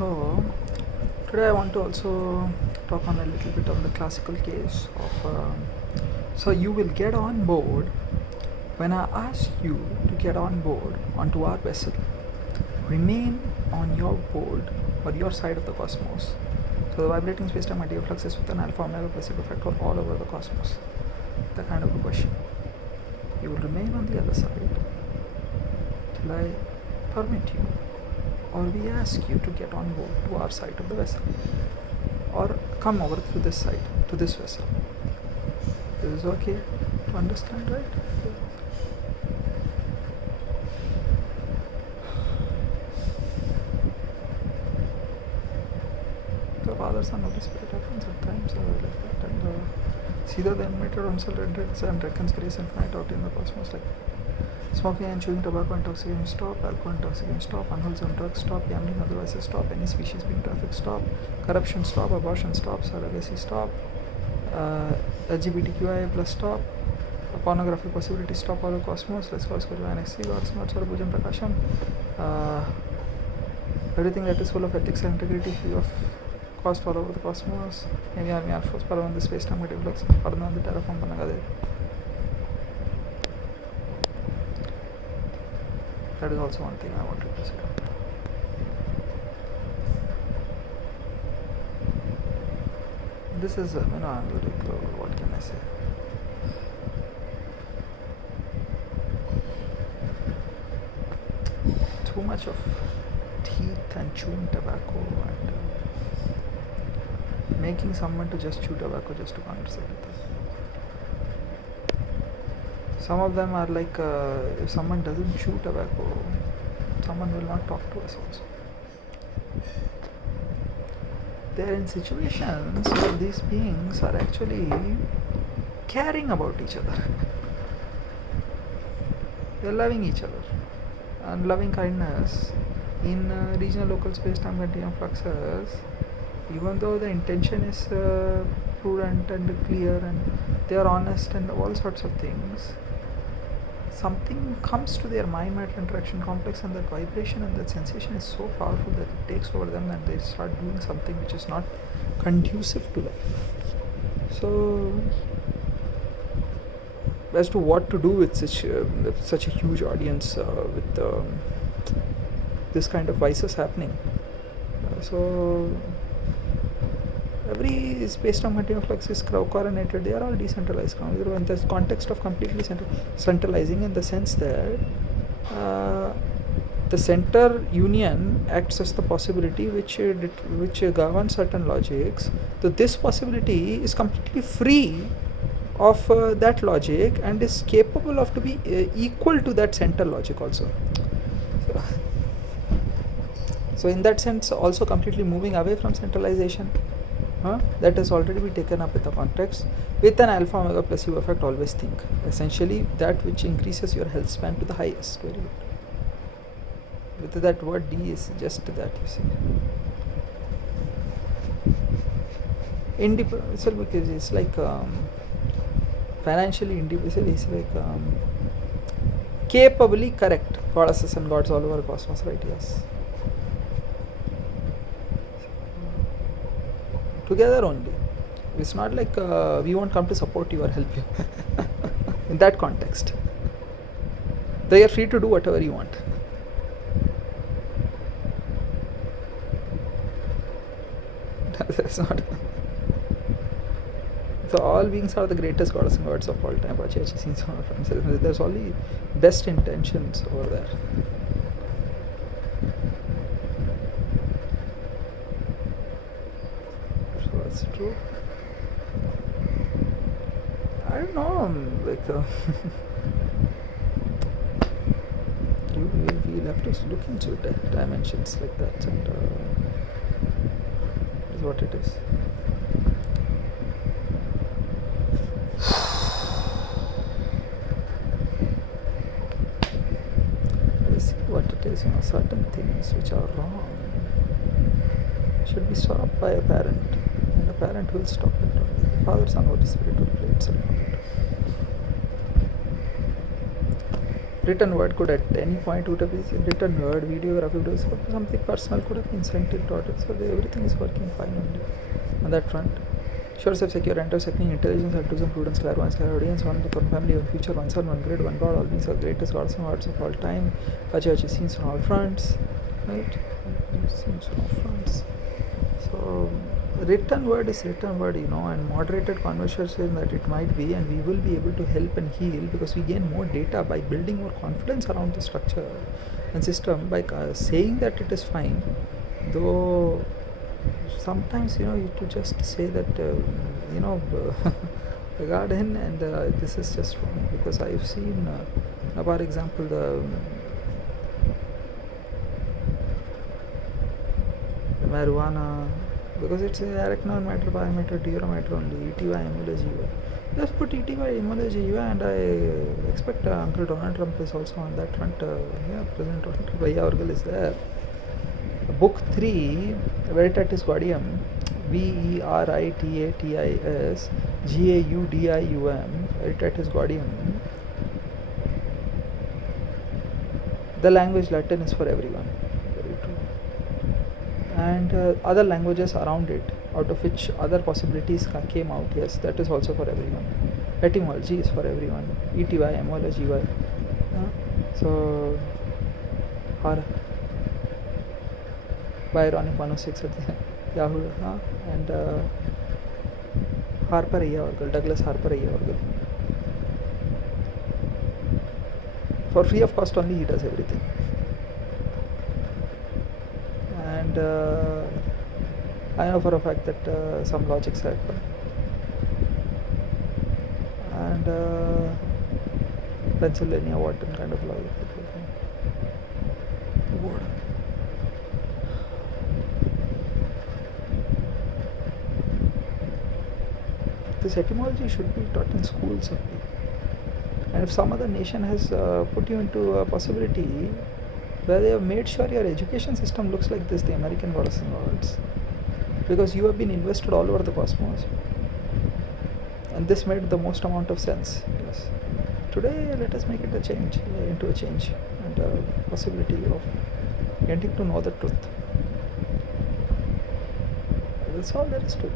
So today I want to also talk on a little bit of the classical case of. So you will get on board when I ask you to get on board onto our vessel. Remain on your board or your side of the cosmos. So the vibrating space-time idea fluxes with an alpha omega placebo factor all over the cosmos. That kind of a question. You will remain on the other side till I permit you, or we ask you to get on board to our side of the vessel, or come over to this side, to this vessel. This is okay to understand, right? The Father, Son, Holy Spirit happens at times like that, and Sida the animated himself renders and reckons grace infinite out in the cosmos like that. Smoking and chewing tobacco intoxication stop, alcohol intoxication stop, unwholesome drugs stop, gambling otherwise stop, any species being trafficked stop, corruption stop, abortion stop, surrogacy stop, LGBTQIA plus stop, pornography possibility stop all the cosmos. Let's go NXC, God's not Sora Bhujan Prakasham. Everything that is full of ethics and integrity, free of cost all over the cosmos. Maybe army air force power on the space time flux, power on the terraform panagade. That is also one thing I wanted to say. This is what can I say? Too much of teeth and chewing tobacco and making someone to just chew tobacco just to conversate with us. Some of them are like, if someone doesn't chew tobacco, someone will not talk to us also. They're in situations where these beings are actually caring about each other. They're loving each other. And loving kindness in regional local space-time continuum fluxes, even though the intention is prudent and clear and they are honest and all sorts of things, something comes to their mind-matter interaction complex, and that vibration and that sensation is so powerful that it takes over them and they start doing something which is not conducive to life. So as to what to do with such a huge audience with this kind of vices happening, so every space-time continuum flux is coordinated. They are all decentralized. In the context of completely centralizing, in the sense that the center union acts as the possibility which governs certain logics. So this possibility is completely free of that logic and is capable of to be equal to that center logic also. So in that sense, also completely moving away from centralization. That has already been taken up with the context. With an alpha omega placebo effect, always think essentially that which increases your health span to the highest. Very good. With that word D is just that, you see. So because it's like financially independent, it's like capably correct goddesses and gods all over the cosmos, right? Yes. Together only. It's not like we won't come to support you or help you. In that context, they are free to do whatever you want. That's not. So all beings are the greatest goddess and gods of all time. There's only best intentions over there. That's true. I don't know, like we'll have to look into dimensions like that, and is what it is. Let's see what it is. Certain things which are wrong should be stopped by a parent. The parent will stop it. The Father, Son, Holy Spirit will play itself out. written word could at any point would have been written word, videography, videos, something personal could have been sent in order. So everything is working fine on that front. Sure, self secure, intersecting intelligence, altruism, prudence, clairvoyance, clairaudience, one family, one future, one sun, one grid, one God, all beings are greatest gods and gods of all time. Achi scenes on all fronts, right? Scenes on all fronts. So written word is written word, and moderated conversation that it might be, and we will be able to help and heal because we gain more data by building more confidence around the structure and system by saying that it is fine, though sometimes you to just say that the garden and this is just wrong because I've seen for example the marijuana, because it's a arachnoid matter, biomatter, matter only, ETY, emology. Just put ETY, emology, and I expect Uncle Donald Trump is also on that front. President Donald Trump is there. Book 3, Veritatis Gaudium, Veritatis Gaudium, Veritatis Gaudium. The language Latin is for everyone. Very true. And other languages around it, out of which other possibilities came out, yes, that is also for everyone. Etymology is for everyone. ETY, emology. So, Byronic 106 at the Yahoo, and Harper Orgel, Douglas Harper Orgel. For free of cost only, he does everything. And I know for a fact that some logics happen. And Pennsylvania Wharton kind of logic. This etymology should be taught in schools only. And if some other nation has put you into a possibility where they have made sure your education system looks like this, the American goddess and gods, because you have been invested all over the cosmos, and this made the most amount of sense. Yes. Today, let us make it a change, into a change and a possibility of getting to know the truth. That's all there is to it.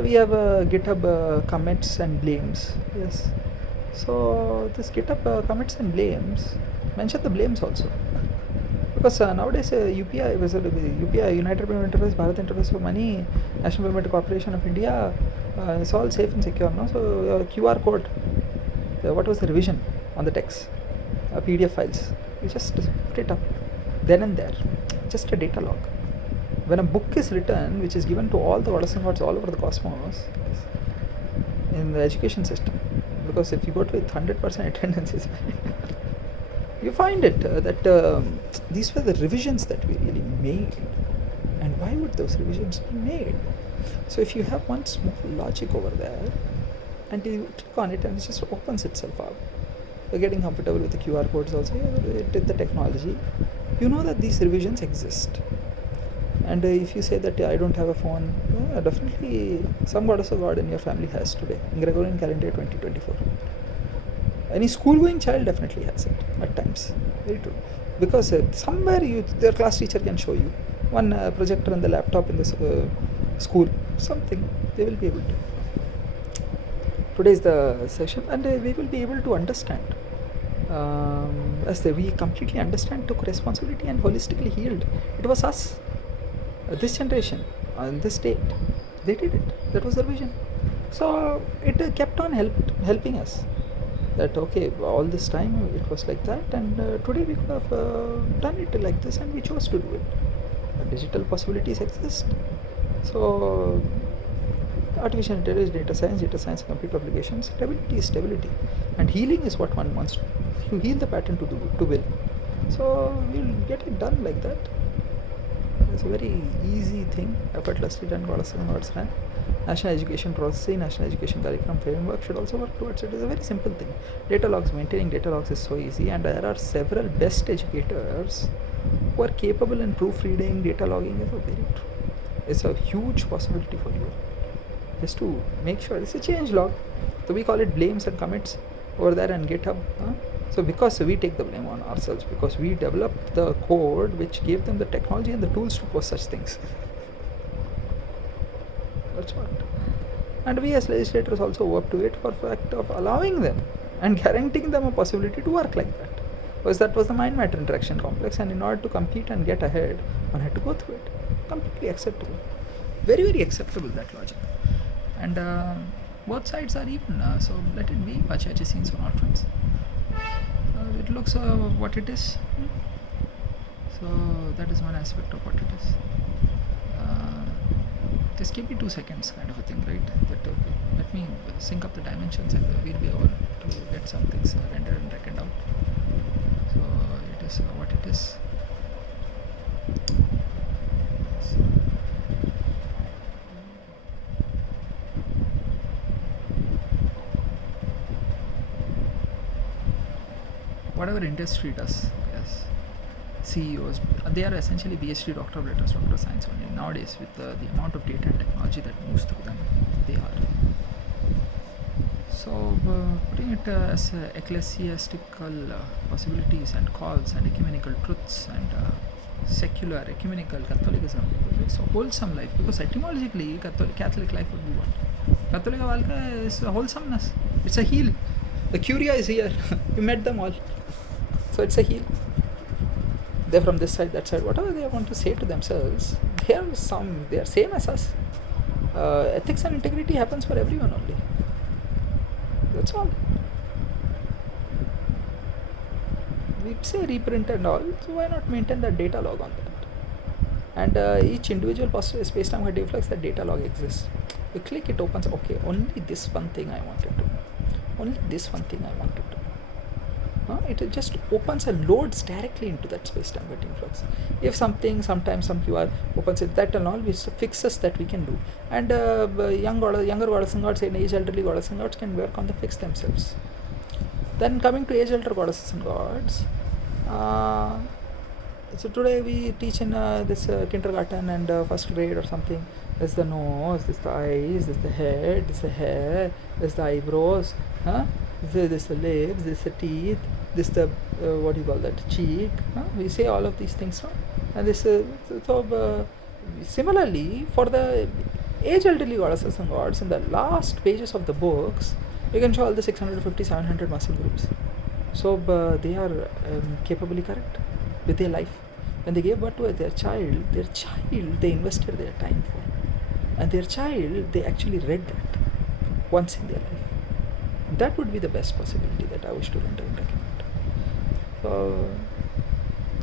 We have GitHub commits and blames. Yes. So this GitHub commits and blames, mention the blames also, because nowadays UPI, UPI, United Payment Interface, Bharat Interface for Money, National Payment Corporation of India, it's all safe and secure. No, so QR code. What was the revision on the text? PDF files. You just put it up then and there. Just a data log. When a book is written, which is given to all the goddess and gods all over the cosmos, in the education system, because if you go to with 100% attendance, you find it that these were the revisions that we really made. And why would those revisions be made? So if you have one small logic over there, and you click on it and it just opens itself up, you're getting comfortable with the QR codes also, with the technology, you know that these revisions exist. And if you say that I don't have a phone, definitely some goddess or god in your family has today, in Gregorian calendar 2024. Any school-going child definitely has it at times. Very true. Because somewhere their class teacher can show you one projector on the laptop in the school, something they will be able to. Today is the session, and we will be able to understand. As we completely understand, took responsibility and holistically healed. It was us. This generation, in this state, they did it. That was their vision. So it kept on helping us. That okay, all this time it was like that, and today we could have done it like this, and we chose to do it. Digital possibilities exist. So artificial intelligence, data science, complete applications, stability is stability, and healing is what one wants to. You heal the pattern to will. So we'll get it done like that. It's a very easy thing, effortlessly done, goddess and gods ran. National Education Policy, National Education Curriculum Framework should also work towards it. It's a very simple thing. Data logs, maintaining data logs is so easy, and there are several best educators who are capable in proofreading, data logging. Is very true. It's a huge possibility for you. Just to make sure, it's a change log. So we call it blames and commits. over there and GitHub. So because we take the blame on ourselves, because we developed the code which gave them the technology and the tools to post such things. That's what. And we as legislators also owe up to it for fact of allowing them and guaranteeing them a possibility to work like that. Because that was the mind matter interaction complex, and in order to compete and get ahead, one had to go through it. Completely acceptable. Very, very acceptable, that logic. And both sides are even, so let it be pachachi scenes on all fronts. It looks what it is. So that is one aspect of what it is. Just give me 2 seconds kind of a thing, right? That let me sync up the dimensions and we'll be able to get some things rendered and reckoned out. So it is what it is. So whatever industry does, yes, CEOs, they are essentially PhD, Doctor of Letters, Doctor of Science only. Nowadays, with the amount of data and technology that moves through them, they are. So, putting it as ecclesiastical possibilities and calls and ecumenical truths and secular, ecumenical Catholicism, it's a wholesome life, because etymologically, Catholic life would be what? Catholic Valka is a wholesomeness. It's a heal. The curia is here. You met them all. So it's a heal. They're from this side, that side, whatever they want to say to themselves, they are same as us. Ethics and integrity happens for everyone only. That's all. We say reprint and all, so why not maintain that data log on that? And each individual space-time deflex, that data log exists. You click, it opens, okay, only this one thing I wanted to know. Only this one thing I wanted to know. It just opens and loads directly into that space-time getting flux. If sometimes some QR opens it, that and all, which fixes that we can do. And younger goddess and gods and age elderly goddess and gods can work on the fix themselves. Then coming to age elder goddesses and gods, so today we teach in this kindergarten and first grade or something. There's the nose, there's the eyes, there's the head, there's the hair, there's the eyebrows, there's the lips, there's the teeth, this the what do you call that, cheek. We say all of these things. And this similarly for the age elderly goddesses and gods, in the last pages of the books you can show all the 650-700 muscle groups. So they are capably correct with their life. When they gave birth to their child they invested their time for, and their child they actually read that once in their life. And that would be the best possibility that I wish to render and recommend. So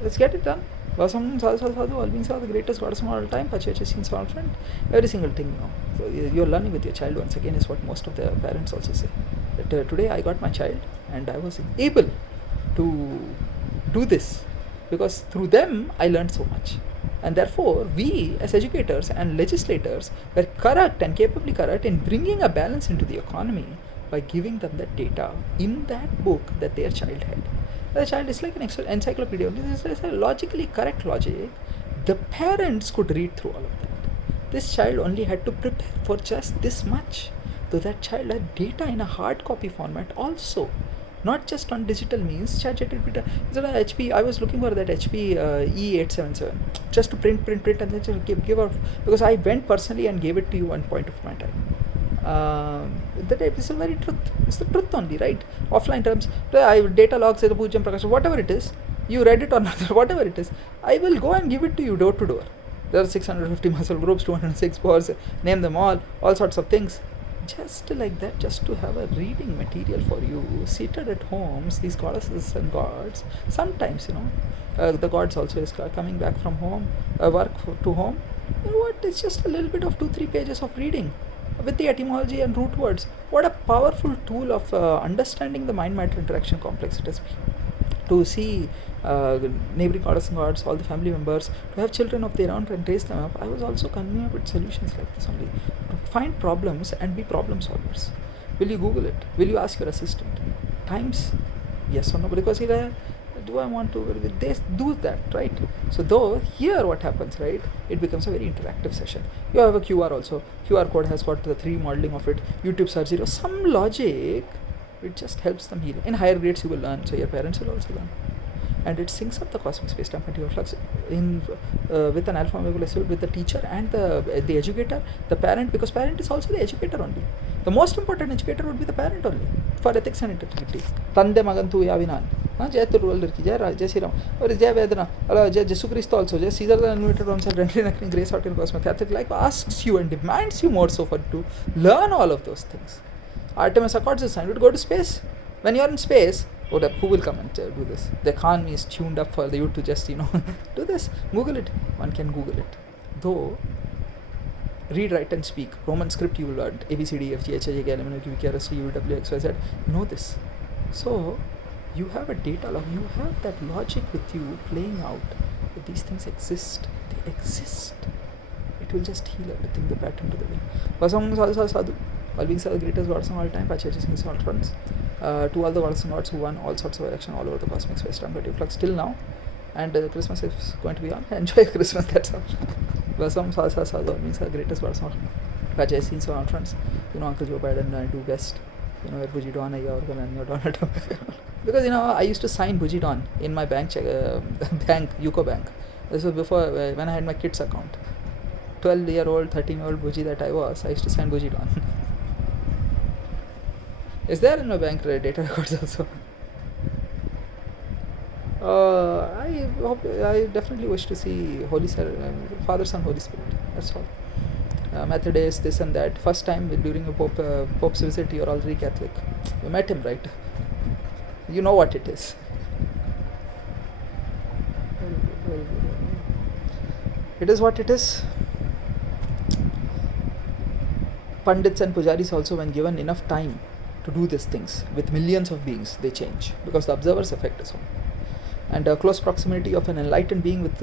let's get it done. Vasam Sadhu, all beings are the greatest goddess of all time, Pachachi scenes all front, every single thing now. So you're learning with your child once again, is what most of the parents also say. That today I got my child and I was able to do this because through them I learned so much. And therefore we as educators and legislators were correct and capably correct in bringing a balance into the economy by giving them that data in that book that their child had. The child is like an encyclopedia. This is a logically correct logic. The parents could read through all of that. This child only had to prepare for just this much. So that child had data in a hard copy format also, not just on digital means. HP, I was looking for that HP E877 just to print and then just give out, because I went personally and gave it to you one point of my time. That is the very truth. It's the truth only, right? Offline terms, data logs, whatever it is, you read it or not, whatever it is, I will go and give it to you door to door. There are 650 muscle groups, 206 pores, name them all sorts of things. Just like that, just to have a reading material for you, seated at homes, these goddesses and gods. Sometimes, the gods also is coming back from home, work to home. You know what? It's just a little bit of 2-3 pages of reading with the etymology and root words. What a powerful tool of understanding the mind-matter interaction complex it has been. To see neighboring goddess and gods, all the family members, to have children of their own and raise them up. I was also coming up with solutions like this only. Find problems and be problem solvers. Will you Google it? Will you ask your assistant? Times, yes or no? Because do I want to? They do that, right? So though here what happens, right? It becomes a very interactive session. You have a QR also. QR code has got the 3D modeling of it. YouTube search zero. Some logic It just helps them heal. In higher grades you will learn, so your parents will also learn. And it syncs up the cosmic space-time continuum flux in with an alpha omega suit with the teacher and the educator, the parent, because parent is also the educator only. The most important educator would be the parent only for ethics and integrity. Tande magantu yavinan. Jai Turul, Jai Sri Ram, or Jai Vedana, Jai Jesu Christ also, Jai Caesar the Unlimited Ones, and grace out in cosmic Catholic life asks you and demands you more so for to learn all of those things. Artemis Accords is signed, would go to space. When you are in space, who will come and do this? The economy is tuned up for you to just, do this. Google it. One can Google it. Though, read, write and speak. Roman script you will learn. A, B, C, D, F, G, H, I, J, K, L, M, N, O, Q, Q, R, S, T, U, W, X, Y, Z. Know this. So, you have a data log. You have that logic with you playing out. That these things exist. They exist. It will just heal everything, the pattern to the will. Vasam Salsa Sadhu. While being the greatest gods of all time, purchasing his own fronts. To all the gods and gods who won all sorts of election all over the cosmic space-time flux till now. And Christmas is going to be on. Enjoy Christmas, that's all. Vasam Salsa Sadhu means the greatest gods of all time. Purchasing his own fronts. Uncle Joe Biden do best. Where Buji Don or Donald Trump. Because I used to sign Buji Don in my bank bank, UCO Bank. This was before when I had my kids account. 12-year-old, 13-year-old Buji that I was, I used to sign Buji Don. Is there in my bank data records also? I definitely wish to see Father, Son, Holy Spirit. That's all. Methodist, this and that. First time during a Pope's visit, you're already Catholic. You met him, right? You know what it is. It is what it is. Pandits and pujaris also, when given enough time to do these things with millions of beings, they change because the observer's effect is on. And close proximity of an enlightened being with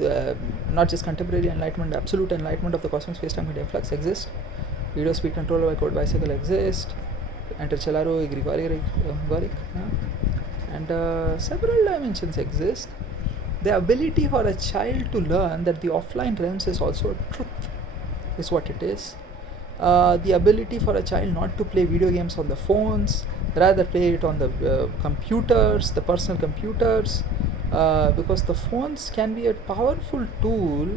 not just contemporary enlightenment, absolute enlightenment of the cosmic space-time medium flux exists. Video speed control by code bicycle exists. Enter Cellaro, Gregoric, and several dimensions exist. The ability for a child to learn that the offline realms is also a truth is what it is. The ability for a child not to play video games on the phones, rather play it on the computers, the personal computers, because the phones can be a powerful tool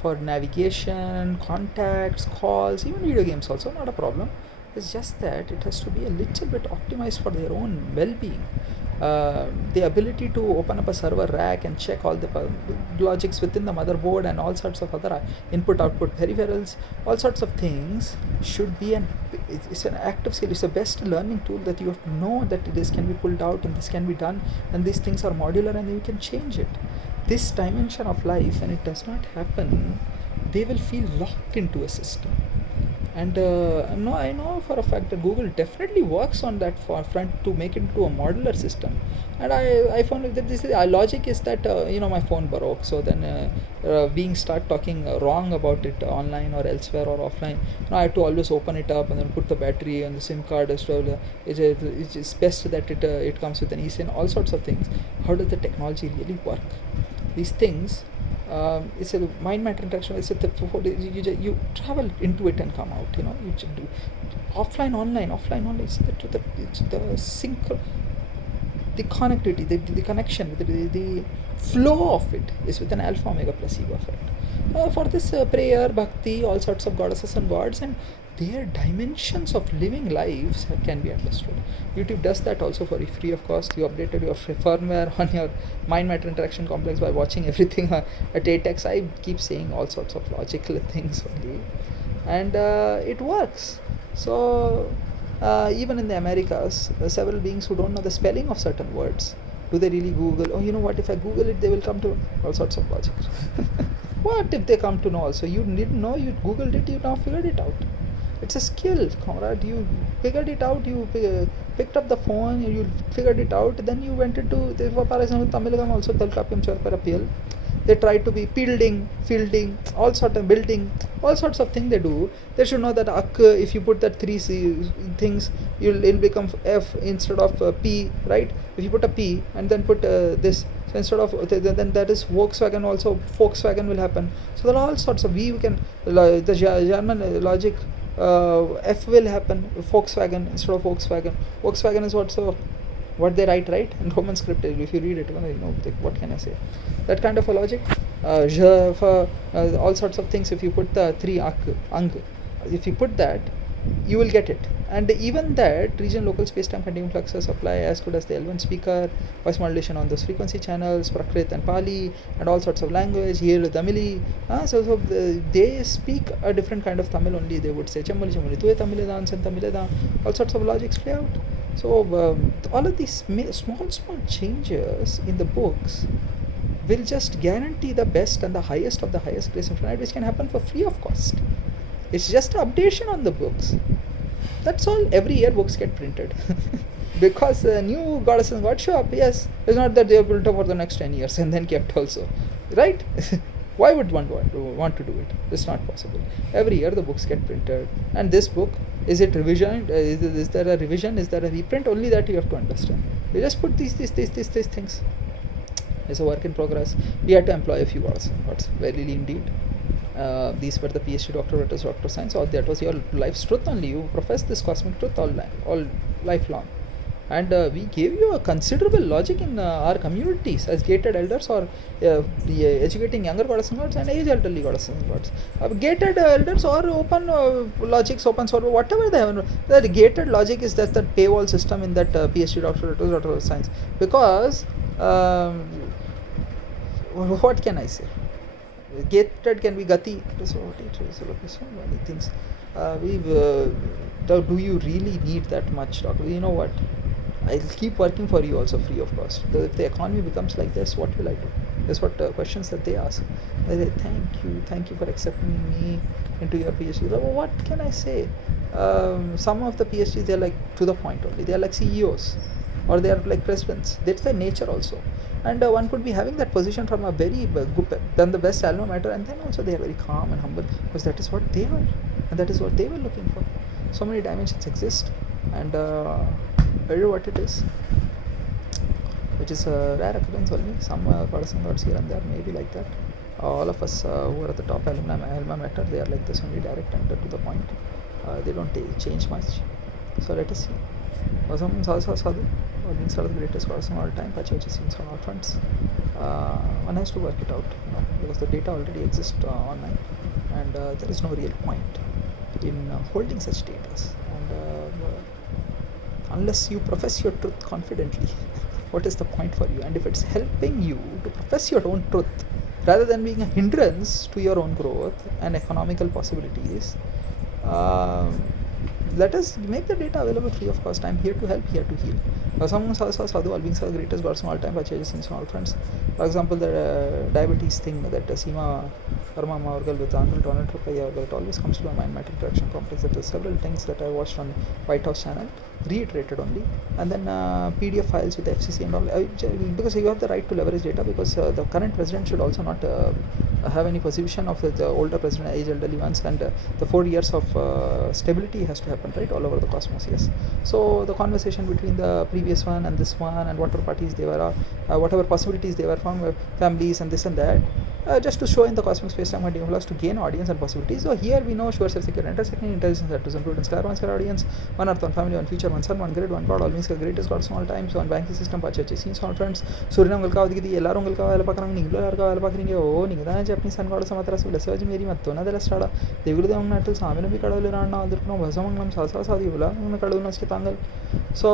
for navigation, contacts, calls, even video games also, not a problem. It's just that it has to be a little bit optimized for their own well-being. The ability to open up a server rack and check all the logics within the motherboard and all sorts of other input-output peripherals, all sorts of things should be it's an active skill. It's the best learning tool that you have to know that this can be pulled out and this can be done and these things are modular and you can change it. This dimension of life, when it does not happen, they will feel locked into a system. And I know for a fact that Google definitely works on that front to make it into a modular system. And I found that this logic is that my phone broke, so then being start talking wrong about it online or elsewhere or offline. I have to always open it up and then put the battery and the SIM card as well. It's best that it comes with an eSIM, all sorts of things. How does the technology really work? These things. It's a mind matter interaction. It's you travel into it and come out. You do offline, online. It's the sync, the connectivity, the connection, the flow of it is with an alpha omega placebo effect. For this prayer, bhakti, all sorts of goddesses and gods and their dimensions of living lives can be understood. YouTube does that also for free of cost. You updated your firmware on your mind matter interaction complex by watching everything at 8x. I keep saying all sorts of logical things only, and it works. So even in the Americas, several beings who don't know the spelling of certain words, do they really Google? Oh, you know what, if I Google it, they will come to all sorts of logic. What if they come to know also? You didn't know, you Googled it, you now figured it out. It's a skill, comrade. You figured it out, you picked up the phone, you figured it out, then you went into, for example, Tamilagam also, Talkapim Chorparapil. They try to be fielding, all sorts of building, all sorts of things they do. They should know that if you put that three things, it'll become F instead of P, right? If you put a P and then put this, so instead of then that is Volkswagen, also Volkswagen will happen. So there are all sorts of the German logic F will happen, Volkswagen instead of Volkswagen. Volkswagen is what they write, right? In Roman script, if you read it, what can I say? That kind of a logic. Je, for all sorts of things, if you put the three ang, if you put that, you will get it. And even that region local space-time continuum fluxes apply as good as the L1 speaker, voice modulation on those frequency channels, Prakrit and Pali, and all sorts of language, here Tamili. They speak a different kind of Tamil only. They would say Chamali Chamali, Tue Tamiledan, San Tamiledan, all sorts of logics play out. So all of these small changes in the books will just guarantee the best and the highest of the highest grades infinite, which can happen for free of cost. It's just an updation on the books. That's all. Every year books get printed. Because new goddess and god show up. Yes, it's not that they are built up for the next 10 years and then kept also. Right? Why would one want to do it? It's not possible. Every year the books get printed. And this book, is it revision? Is there a revision? Is there a reprint? Only that you have to understand. You just put these things. It's a work in progress. We had to employ a few gods. Verily indeed. These were the PhD doctorates, Doctor Science, or that was your life's truth only. You profess this cosmic truth all lifelong. And we gave you a considerable logic in our communities as gated elders, or educating younger goddess and gods and age elderly goddess and gods. Gated elders or open logics, open source, whatever they have. The gated logic is that paywall system in that PhD doctorate, Doctor of Science. Because what can I say? Gated can be gati. So many things. Do you really need that much, doctor? You know what? I'll keep working for you also free of cost. If the economy becomes like this, what will I do? That's what questions that they ask. They say, thank you for accepting me into your PhD. So what can I say? Some of the PhDs, they're like to the point only. They're like CEOs or they are like presidents. That's their nature also. And one could be having that position from a very good, than the best alma mater, and then also they are very calm and humble because that is what they are and that is what they were looking for. So many dimensions exist, and I know what it is, which is a rare occurrence only. Some goddess and gods here and there may be like that. All of us who are at the top alma mater, they are like this, only direct and to the point. They don't change much. So let us see. Sadhu, being sort of the greatest goddess of all time, Pachachi scenes on all fronts. One has to work it out, because the data already exists online, and there is no real point in holding such data. And unless you profess your truth confidently, what is the point for you? And if it's helping you to profess your own truth rather than being a hindrance to your own growth and economical possibilities, let us make the data available free of cost. I'm here to help, here to heal. Sadhu, all beings are the greatest gods of all time, Pachachi scenes on all fronts. For example, the diabetes thing that Seema Verma Maurgal with Uncle Donald Trupaya, it always comes to my mind, matter interaction complex. There are several things that I watched on White House channel, reiterated only, and then PDF files with the FCC and all, because you have the right to leverage data, because the current president should also not have any position of the older president, age elderly ones, and the 4 years of stability has to happen, right, all over the cosmos. Yes. So the conversation between the previous one and this one, and whatever parties they were, whatever possibilities they were from, families and this and that, just to show in the cosmic space-time continuum flux to gain audience and possibilities. So here we know sure, self-secure, intersecting, intelligence, that is prudence, star one, star audience, one earth, one family, one future, one sun, one grid, one god, all means the greatest gods of all time. So on banking system, Pachachi scenes all friends, Surya ungalka adikidi ellarum ungalka vela paakran ninglu ellarum vela paakringe oh ninga dhaan Japanese sun god samatra su lesavaji meri mattona dela strada devulu de unnattu saamina bi kadavulu raanna adirukno vasamanglam sasa sadivula unna kadavulu naske tangal. So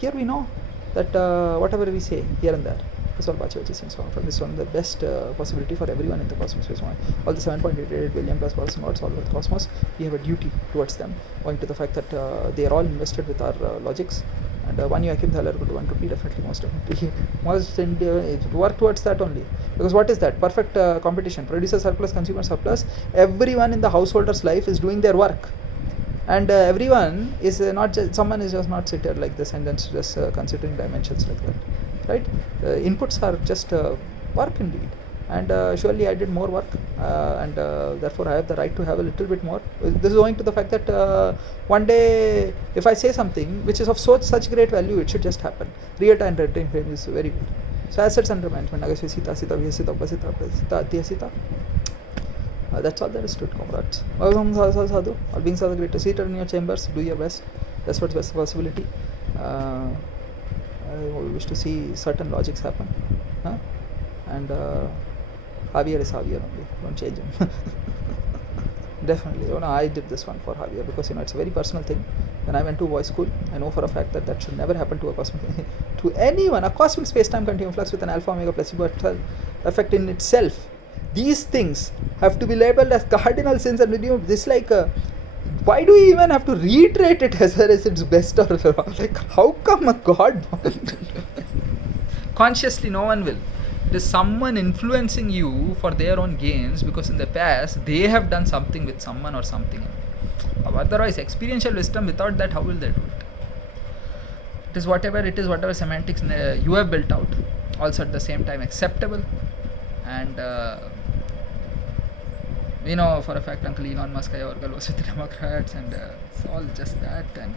here we know that whatever we say here and there, this all Pachachi scenes on this is one of the best possibility for everyone in the cosmos space. All the 7.88 billion plus gods and gods all over the cosmos, we have a duty towards them, owing to the fact that they are all invested with our logics. And one you Akim Thaler could one could be definitely most work towards that only, because what is that? Perfect competition, producer surplus, consumer surplus. Everyone in the householder's life is doing their work, and everyone is not just, someone is just not sitting like this and then just considering dimensions like that, right? Inputs are just work indeed, and surely I did more work, and therefore I have the right to have a little bit more. This is owing to the fact that one day if I say something which is of such great value, it should just happen. Real time rating frame is very good. So assets under management, Nagasita, Sita, Vyasita, Upasita, Atyasita, That's all there is to it, comrades. All beings are the greatest. Seated in your chambers, do your best. That's what's best possibility. I wish to see certain logics happen. Huh? And Javier is Javier only. Don't change him. Definitely. I did this one for Javier because it's a very personal thing. When I went to voice school, I know for a fact that should never happen to a cosmic to anyone. A cosmic space-time continuum flux with an alpha omega placebo effect in itself. These things have to be labeled as cardinal sins, and this why do you even have to reiterate it as it's best or wrong? Like, how come a god? Consciously, no one will. It is someone influencing you for their own gains because in the past they have done something with someone or something. Otherwise, experiential wisdom, without that, how will they do it? It is whatever semantics you have built out, also at the same time acceptable. And we know for a fact Uncle Elon Musk was with the Democrats, and it's all just that. And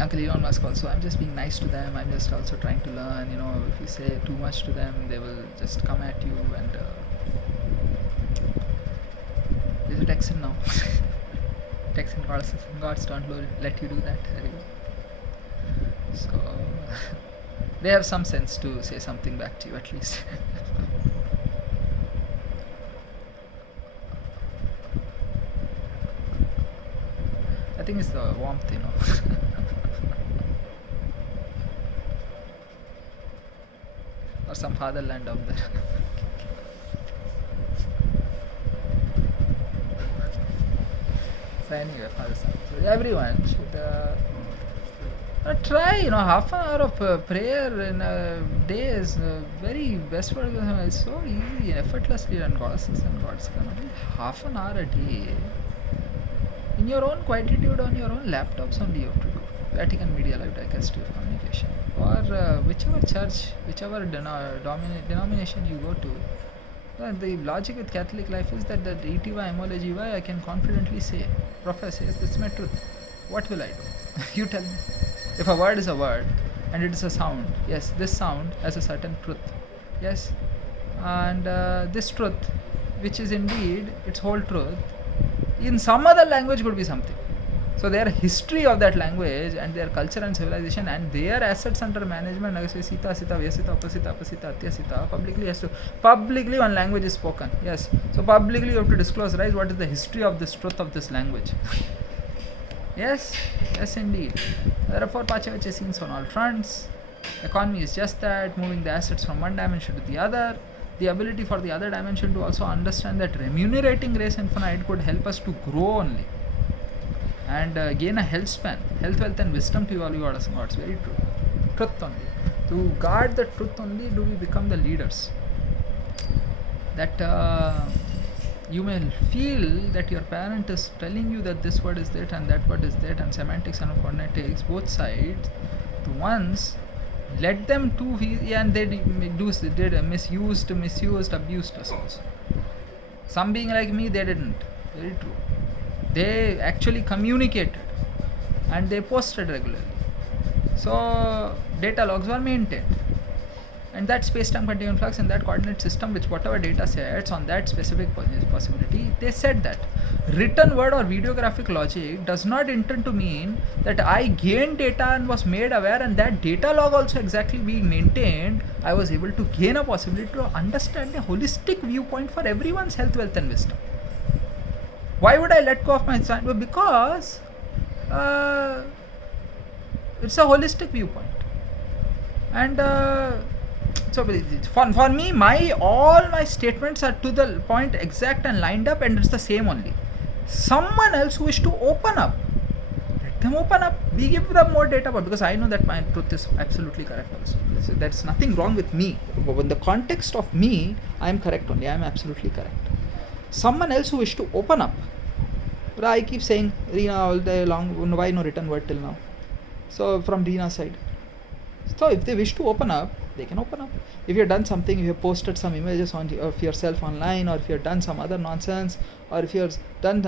Uncle Elon Musk also, I'm just being nice to them, I'm just also trying to learn. If you say too much to them, they will just come at you. And there's a Texan now. Texan gods don't let you do that. So they have some sense to say something back to you at least. I think it's the warmth, or some fatherland out there. So anyway, so everyone should try, half an hour of prayer in a day is very best for you. It's so easy, effortlessly done. Goddesses and gods. Half an hour a day in your own quietitude on your own laptops only you have to do. Vatican Media Live Dicastery of Communication, or whichever church, whichever denomination you go to. The logic with Catholic life is that the Itiva Emole Jiva, I can confidently say, profess, yes, this is my truth. What will I do? You tell me. If a word is a word and it is a sound, yes, this sound has a certain truth. Yes, and this truth, which is indeed its whole truth, in some other language could be something. So their history of that language and their culture and civilization and their assets under management, like say Sita, Vyasita, Upasita, Atyasita, publicly one language is spoken. Yes. So publicly you have to disclose, right, what is the history of this truth of this language. Yes indeed. Therefore Pachavecha scenes on all fronts. Economy is just that, moving the assets from one dimension to the other. The ability for the other dimension to also understand that remunerating grace infinite could help us to grow only. And gain a health span, health, wealth and wisdom to all you gods. Very true. Truth only. To guard the truth only do we become the leaders. That you may feel that your parent is telling you that this word is that and that word is that, and semantics and phonetics, both sides. To once let them too, and they misused, abused us also. Some being like me, they didn't. Very true. They actually communicated and they posted regularly. So data logs were maintained, and that space-time continuum flux in that coordinate system, which whatever data sets on that specific possibility, they said that written word or videographic logic does not intend to mean that I gained data and was made aware, and that data log also exactly being maintained, I was able to gain a possibility to understand a holistic viewpoint for everyone's health, wealth and wisdom. Why would I let go of my son? Well, because it's a holistic viewpoint. And so for me, all my statements are to the point, exact and lined up, and it's the same only. Someone else who wish to open up, let them open up. We give them more data, but because I know that my truth is absolutely correct also. That's nothing wrong with me. But in the context of me, I am correct only. I am absolutely correct. Someone else who wish to open up. But I keep saying Reena all day long, why no written word till now? So from Reena's side. So if they wish to open up, they can open up. If you have done something, if you have posted some images of yourself online, or if you have done some other nonsense, or if you have done,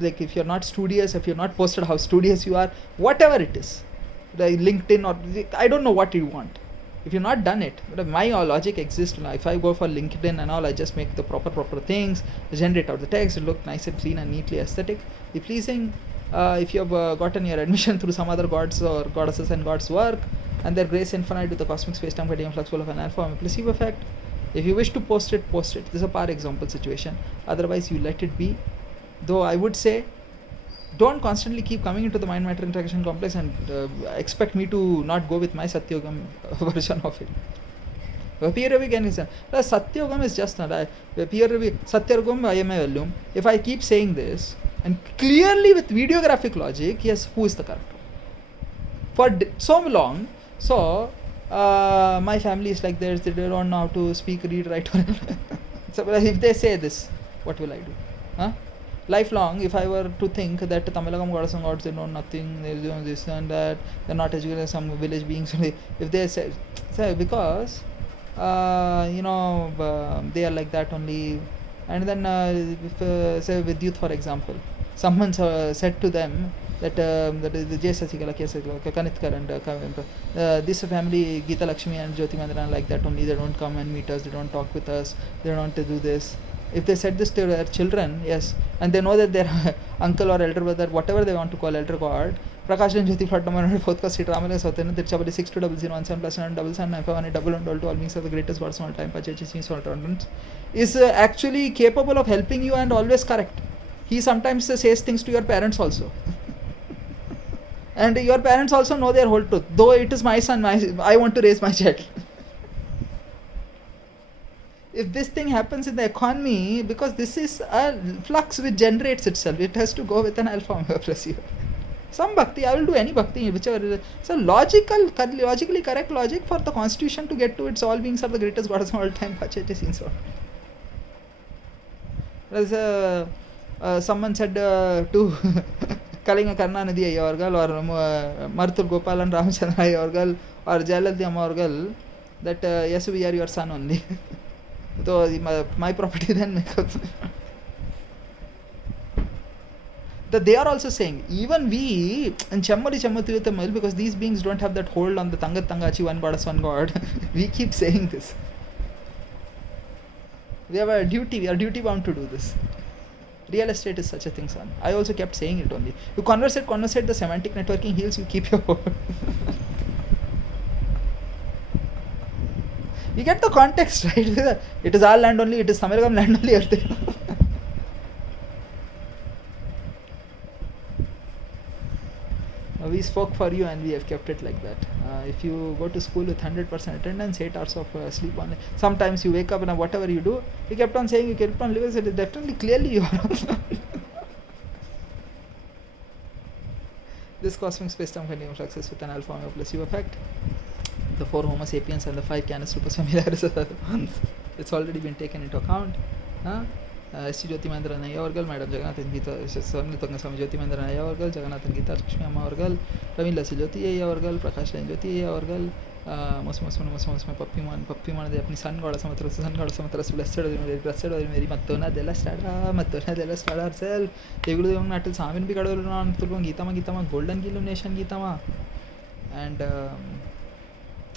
like if you are not studious, if you have not posted how studious you are, whatever it is, like LinkedIn or I don't know what you want. If you've not done it, but my logic exists. If I go for LinkedIn and all, I just make the proper things, generate out the text, it look nice and clean and neatly aesthetic, be pleasing. If you have gotten your admission through some other gods or goddesses and gods' work, and their grace infinite with the cosmic space-time continuum flux full of an alpha and placebo effect, if you wish to post it, post it. This is a par example situation. Otherwise, you let it be. Though I would say, don't constantly keep coming into the mind matter interaction complex and expect me to not go with my Satyogam version of it. Peer review can is Satyogam is just not peer review Satyogam I am a volume. If I keep saying this and clearly with videographic logic, yes, who is the character? For so long, so my family is like this, they don't know how to speak, read, write. So if they say this, what will I do? Huh? Lifelong, if I were to think that Tamilagam goddess and gods, they know nothing, they do this and that, they're not educated, some village beings, if they say because they are like that only. And then if say Vidyut, for example, someone said to them that the J. Sasikala, Kanitkar and this family, Geeta Lakshmi and Jyoti Mandran, like that only, they don't come and meet us, they don't talk with us, they don't do this. If they said this to their children, yes, and they know that their uncle or elder brother, whatever they want to call elder god, Prakash and Jyoti plot number 4th class seat Ramala Sotan, Tirchabali 620017 plus 9 double sun 951 double and all beings are the greatest gods of all time, Pachachi all tolerance, is actually capable of helping you and always correct. He sometimes says things to your parents also. And your parents also know their whole truth. Though it is my son, I want to raise my child. If this thing happens in the economy, because this is a flux which generates itself, it has to go with an alpha omega placebo. Some bhakti, I will do any bhakti, whichever. So logically correct logic for the constitution to get to its all beings are the greatest goddess of all time. Someone said to Kalinga Karnanidhi Ayorgal or Marthur Gopal and Ramachandra Ayorgal or Jayalalitha Ayorgal that yes, we are your son only. So my property then that they are also saying, even we in Chammali Chammatuyutamil, because these beings don't have that hold on the Tangat Tangachi, one goddess, one god, we keep saying this. We have a duty, we are duty bound to do this. Real estate is such a thing, son. I also kept saying it only. You conversate, the semantic networking heals, you keep your hold. You get the context, right? It is our land only, it is Tamilagam land only. We spoke for you and we have kept it like that. If you go to school with 100% attendance, 8 hours of sleep only, sometimes you wake up and whatever you do, you kept on saying, you kept on living, it is definitely clearly you are. This cosmic space-time continuum fluxes with an alpha omega placebo effect. The 4 Homo sapiens and the 5 Canis lupus familiaris, it's already been taken into account. S. Jyoti Mandran Ayorgal, Madam Jagannath Gita, Swami Jyoti Mandran Ayorgal, Jagannath Gita, Lakshmi Amma Orgal, Ravindra Jyoti Ayorgal, Prakash Jyoti Ayorgal, Mosma Pappiman, the Apni Sun God, Samatras, blessed Mary Matona della Strada herself, they will young Natal Samin Picador on Gitama, Golden Illumination Gitama, and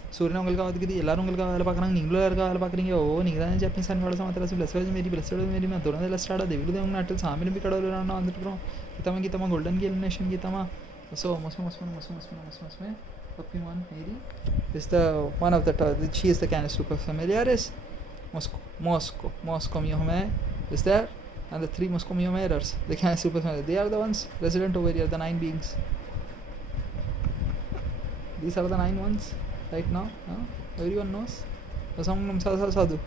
Surinongal Gavadi, Larongal Alpacang, Ningler Alpacring, oh, Nigan Japanese and Godamatras, blessed Mary Matona de la Strada, they will young Natal Samin Picador on the ground, Gitama, Golden Illumination Gitama, so Mosma, Papiman, Mary is the one of the she is the Canis lupus familiaris, Moscow Miohome is there, and the 3 Moscow Miohomers, the Canis lupus familiaris, they are the ones resident over here, the 9 beings. These are the 9 ones. Right now, everyone knows. Sadhu.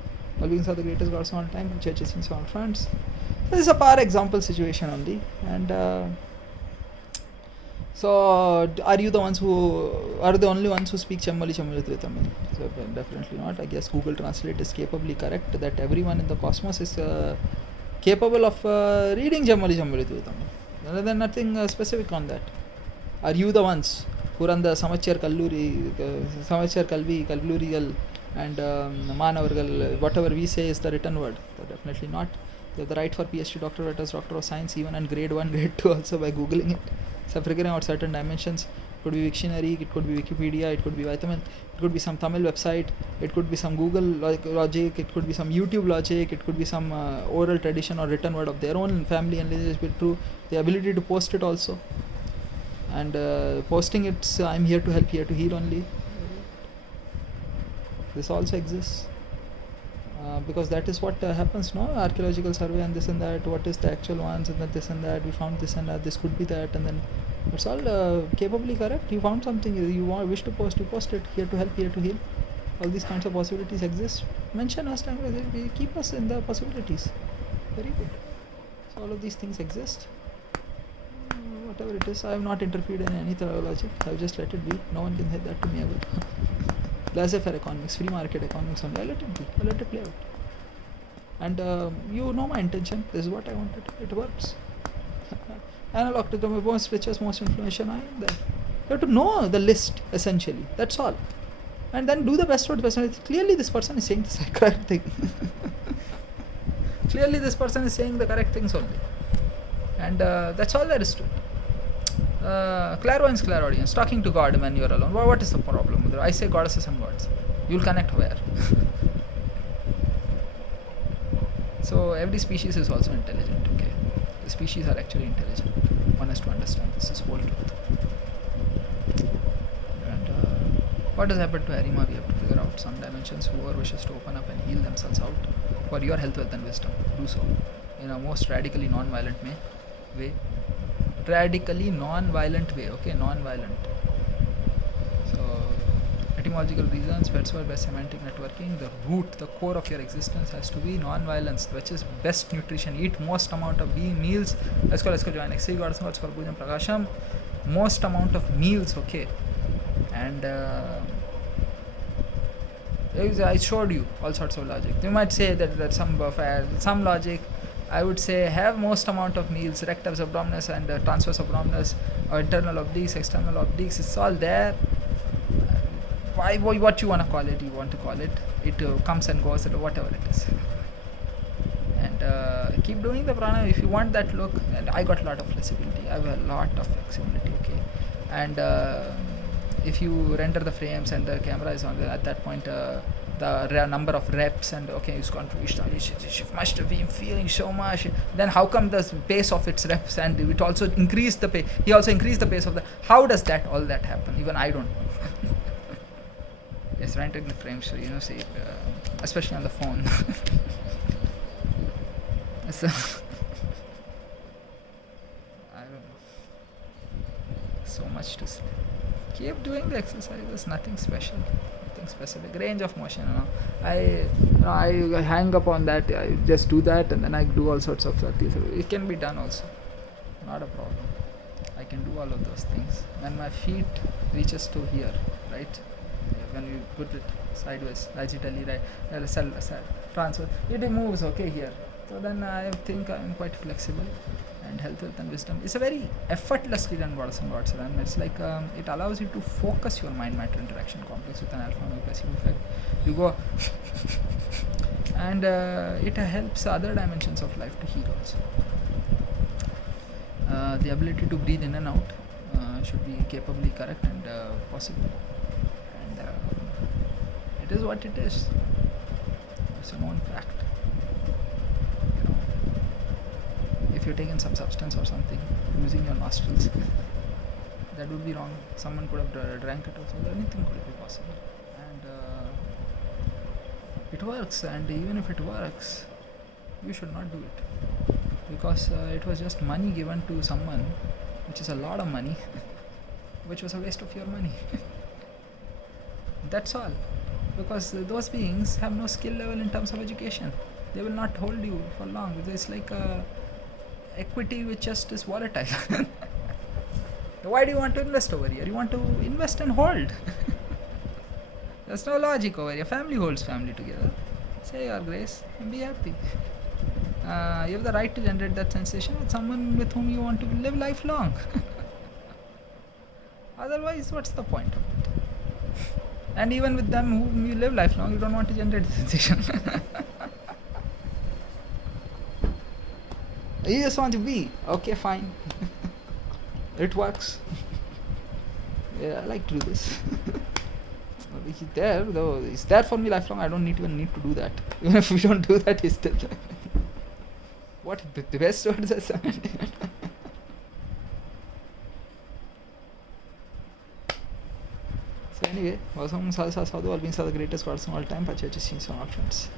All beings are the greatest gods of all time, churches in all fronts. So this is a par example situation only. And so, are you the ones who are the only ones who speak Chammali Tamil? So definitely not. I guess Google Translate is capably correct that everyone in the cosmos is capable of reading Chammali Tamil. Other than nothing specific on that. Are you the ones who run the Samachar Kalvi, and Manavargal, whatever we say is the written word? So definitely not. They have the right for PhD, doctor of science, even and grade 1, grade 2 also by Googling it. So figuring out certain dimensions. It could be Wiktionary, it could be Wikipedia, it could be Vitamin, it could be some Tamil website, it could be some Google logic, it could be some YouTube logic, it could be some oral tradition or written word of their own family and lineage with through the ability to post it also. And posting it, I'm here to help, here to heal only. This also exists. Because that is what happens, no? Archaeological survey and this and that, what is the actual ones, and then this and that, we found this and that, this could be that, and then it's all capably correct. You found something, you wish to post, you post it, here to help, here to heal. All these kinds of possibilities exist. Mention us, we keep us in the possibilities. Very good. So all of these things exist. Whatever it is, I have not interfered in any logic. I have just let it be. No one can say that to me ever. Laissez-faire economics, free market economics only. I let it be. I let it play out. And you know my intention. This is what I wanted. It works. Analog to the most richest, most influential, I am there. You have to know the list, essentially. That's all. And then do the best for the person. Clearly this person is saying the correct thing. Clearly this person is saying the correct things only. And that's all there is to it. Clairvoyance, clairaudience, talking to God when you are alone. What is the problem? I say goddesses and gods. You will connect where? So every species is also intelligent. Okay, the species are actually intelligent. One has to understand this is whole truth. And what has happened to Harima? We have to figure out some dimensions. Whoever wishes to open up and heal themselves out for your health, wealth, and wisdom, do so in a most radically non-violent way. Radically non-violent way, okay, non-violent. So etymological reasons, Petzval by semantic networking, the root, the core of your existence has to be non-violence, which is best nutrition. Eat most amount of meals. Let's go join XC Goddess, let's go Pujan Prakasham. Most amount of meals, okay. And I showed you all sorts of logic. You might say that some logic. I would say have most amount of meals, rectus abdominis and transverse abdominis, or internal obliques, external obliques. It's all there. What you want to call it, you want to call it. It comes and goes, whatever it is. And keep doing the pranayama if you want that look. And I got a lot of flexibility. I have a lot of flexibility. Okay, and if you render the frames and the camera is on, at that point. The number of reps and okay, it's gone to she must have been feeling so much. Then how come the pace of its reps and it also increased the pace? He also increased the pace of the. How does all that happen? Even I don't know. Yes, rendering the frames, so see, especially on the phone. So I don't know. So much to say. Keep doing the exercises. Nothing special. Specific range of motion. I hang up on that. I just do that, and then I do all sorts of things. It can be done also, not a problem. I can do all of those things. When my feet reaches to here, right? When you put it sideways, digitally, right? Transfer. It moves. Okay, here. So then I think I'm quite flexible. And health, wealth, and wisdom. It's a very effortlessly done goddess and gods run. It's like it allows you to focus your mind-matter interaction complex with an alpha and placebo effect. You go and it helps other dimensions of life to heal also. The ability to breathe in and out should be capably correct and possible. And it is what it is. It's a known fact. If you're taking some substance or something, using your nostrils, that would be wrong. Someone could have drank it also. Anything could be possible. And it works. And even if it works, you should not do it. Because it was just money given to someone, which is a lot of money, which was a waste of your money. That's all. Because those beings have no skill level in terms of education. They will not hold you for long. It's like equity which just is volatile. Why do you want to invest over here? You want to invest and hold. There's no logic over here. Family holds family together. Say your grace and be happy. You have the right to generate that sensation with someone with whom you want to live lifelong. Otherwise, what's the point of it? And even with them whom you live lifelong, you don't want to generate the sensation. You just want to be. Okay, fine. It works. Yeah, I like to do this. He's there though. He's there for me lifelong. I don't even need to do that. Even if we don't do that, he's still there. What the best words are sound. So anyway, Wasam Salsa Sadhu, Albin the greatest cards of all time. Purchase scenes on all friends.